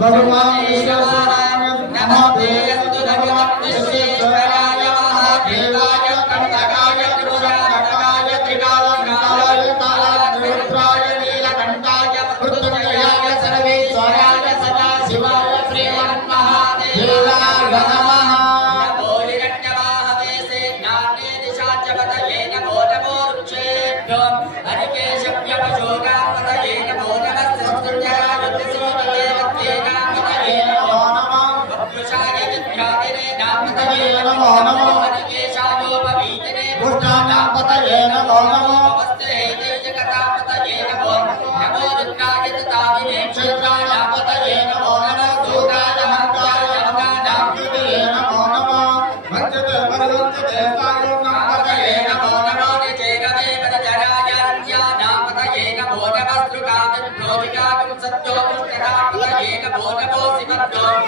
भगवान विश्वेश्वराय नमः देवस्तु भगवान विश्वेश्वराय महादेवाय कंटकाय त्रिभुजनाटकाय त्रिकालनालाय कालाग्नित्राय नीलकंठाय मृत्युंजयाय सर्वेश्वराय सदा शिवाय श्रीमन्महादेवाय नमः हरिकेश ो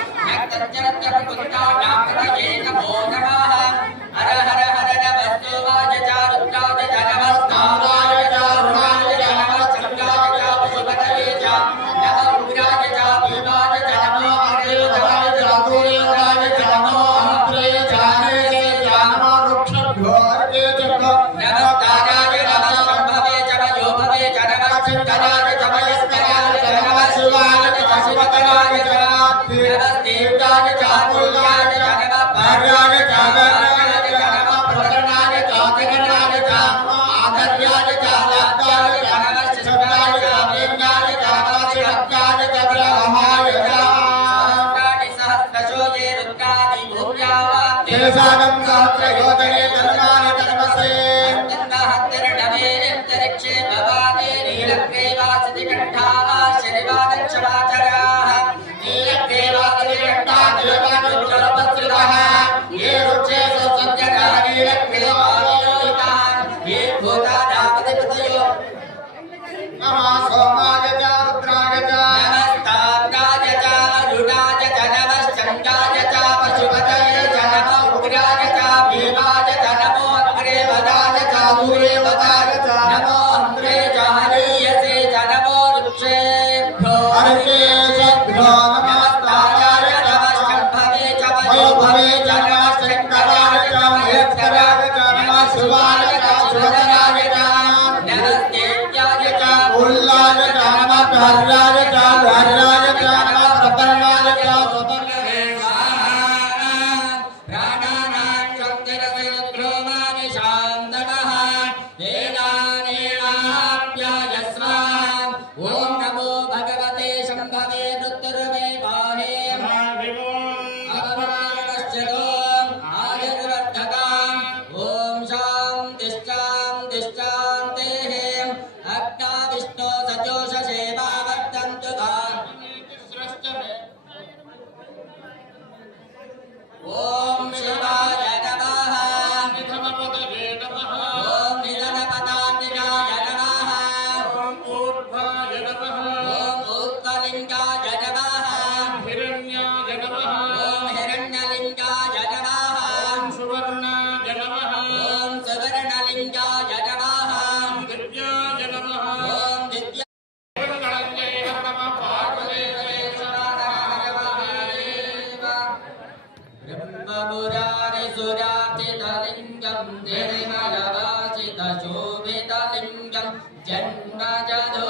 America. राज राज राज राज लिङ्गं जय चिदशो जन्म जाद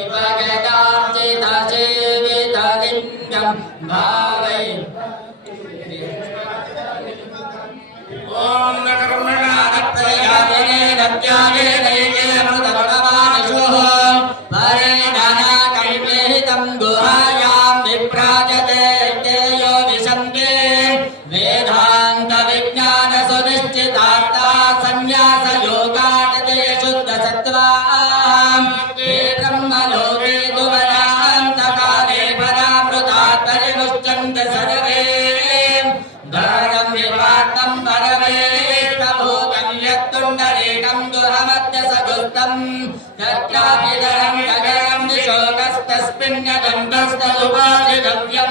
ఓం నకరుణ నత్యాగే దుర్వాజగవ్యం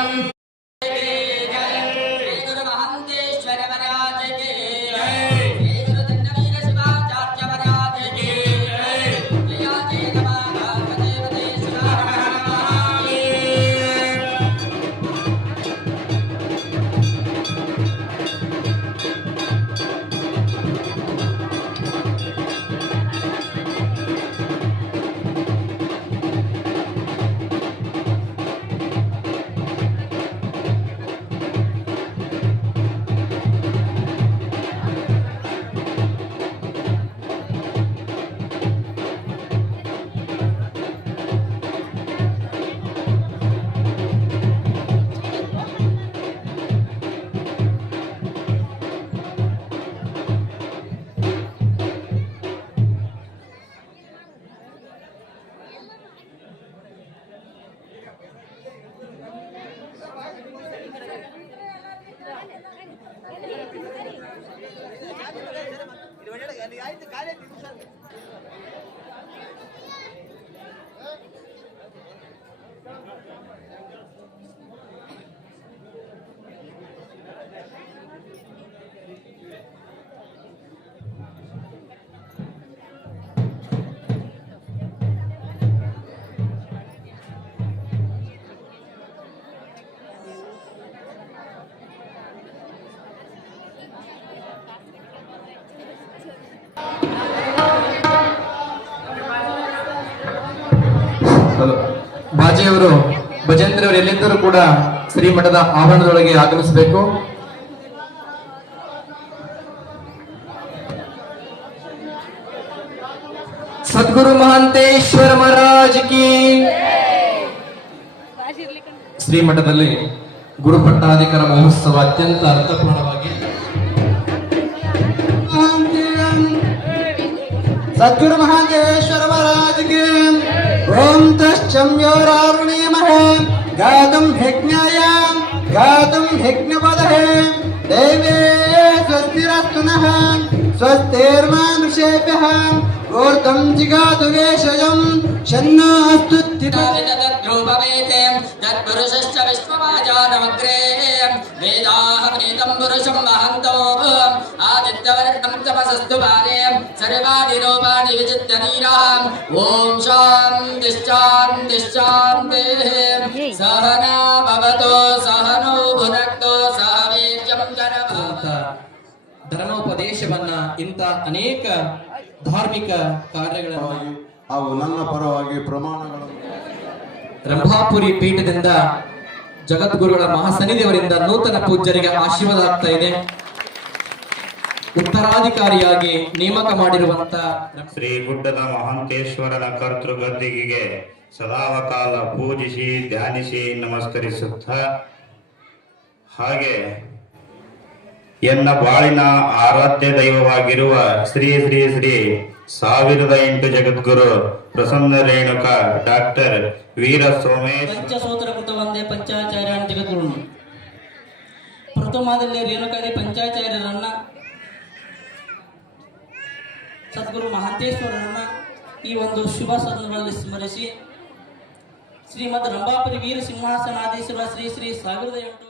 ಆಯ್ತು ಕಾಲೇ ದಿವಸ ಹಲೋ ಬಾಜಿಯವರು ಭಜೇಂದ್ರವರು ಎಲ್ಲಿದ್ದರೂ ಕೂಡ ಶ್ರೀಮಠದ ಆವರಣದೊಳಗೆ ಆಗಮಿಸಬೇಕು. ಸದ್ಗುರು ಮಹಾಂತೇಶ್ವರ ಮಹಾರಾಜ್ ಕಿ. ಶ್ರೀಮಠದಲ್ಲಿ ಗುರುಪಟ್ಟಾಧಿಕಾರ ಮಹೋತ್ಸವ ಅತ್ಯಂತ ಅರ್ಥಪೂರ್ಣವಾಗಿ सद्गुरु महादेवेश्वर महाराज के ओम तस्चम्योरारुणी महे गातम हिज्ञाय गातम हिज्ञपदहे देवे स्वस्तिरस्तुनः स्वस्तेर्मानुषेभ्यः। ऊर्ध्वं जिगातु वेषजं शन्नो अस्तु तद्रूपमेते तत्पुरुषश्च विश्वमाजानमग्रे वेदाहमेतं पुरुषं महन्तो आदित्यवर्णं तपसस्तु पारे सर्वाणि रूपाणि विचित्य नीराम् ॐ शान्तिश्चान्तिश्चान्तिः सहना भवतो सहनौ भुनक्तो सह वीर्यं ಅಂತ करभावः ಧರ್ಮೋಪದೇಶವನ್ನ ಇಂಥ ಅನೇಕ ಧಾರ್ಮಿಕ ಕಾರ್ಯಗಳನ್ನು ಹಾಗೂ ನನ್ನ ಪರವಾಗಿ ಪ್ರಮಾಣಗಳನ್ನು. ರಂಭಾಪುರಿ ಪೀಠದಿಂದ ಜಗದ್ಗುರುಗಳ ಮಹಾಸನ್ನಿಧಿಯವರಿಂದ ನೂತನ ಪೂಜ್ಯರಿಗೆ ಆಶೀರ್ವಾದ ಆಗ್ತಾ ಇದೆ. ಉತ್ತರಾಧಿಕಾರಿಯಾಗಿ ನೇಮಕ ಮಾಡಿರುವಂತ ಶ್ರೀ ಗುಡ್ಡದ ಮಹಾಂತೇಶ್ವರನ ಕರ್ತೃಗದ್ದಿಗೆಗೆ ಸದಾವಕಾಲ ಪೂಜಿಸಿ ಧ್ಯಾನಿಸಿ ನಮಸ್ಕರಿಸುತ್ತ ಹಾಗೆ ಎನ್ನ ಬಾಳಿನ ಆರಾಧ್ಯ ದೈವವಾಗಿರುವ ಶ್ರೀ ಶ್ರೀ ಶ್ರೀ ಸಾವಿರದ ಎಂಟು ಜಗದ್ಗುರು ಪ್ರಸನ್ನ ರೇಣುಕ ಡಾಕ್ಟರ್ ವೀರ ಸೋಮೇಶ್ ಪಂಚಸೂತ್ರ ಪಂಚಾಚಾರ್ಯ ಅಂತ ಪ್ರಥಮದಲ್ಲಿ ರೇಣುಕಾದಿ ಪಂಚಾಚಾರ್ಯರನ್ನ ಸದ್ಗುರು ಮಹಾಂತೇಶ್ವರರನ್ನ ಈ ಒಂದು ಶುಭ ಸಂದರ್ಭದಲ್ಲಿ ಸ್ಮರಿಸಿ. ಶ್ರೀಮದ್ ರಂಭಾಪುರಿ ವೀರ ಸಿಂಹಾಸನಾಧೀಶ್ವರ ಶ್ರೀ ಶ್ರೀ ಸಾವಿರದ ಎಂಟು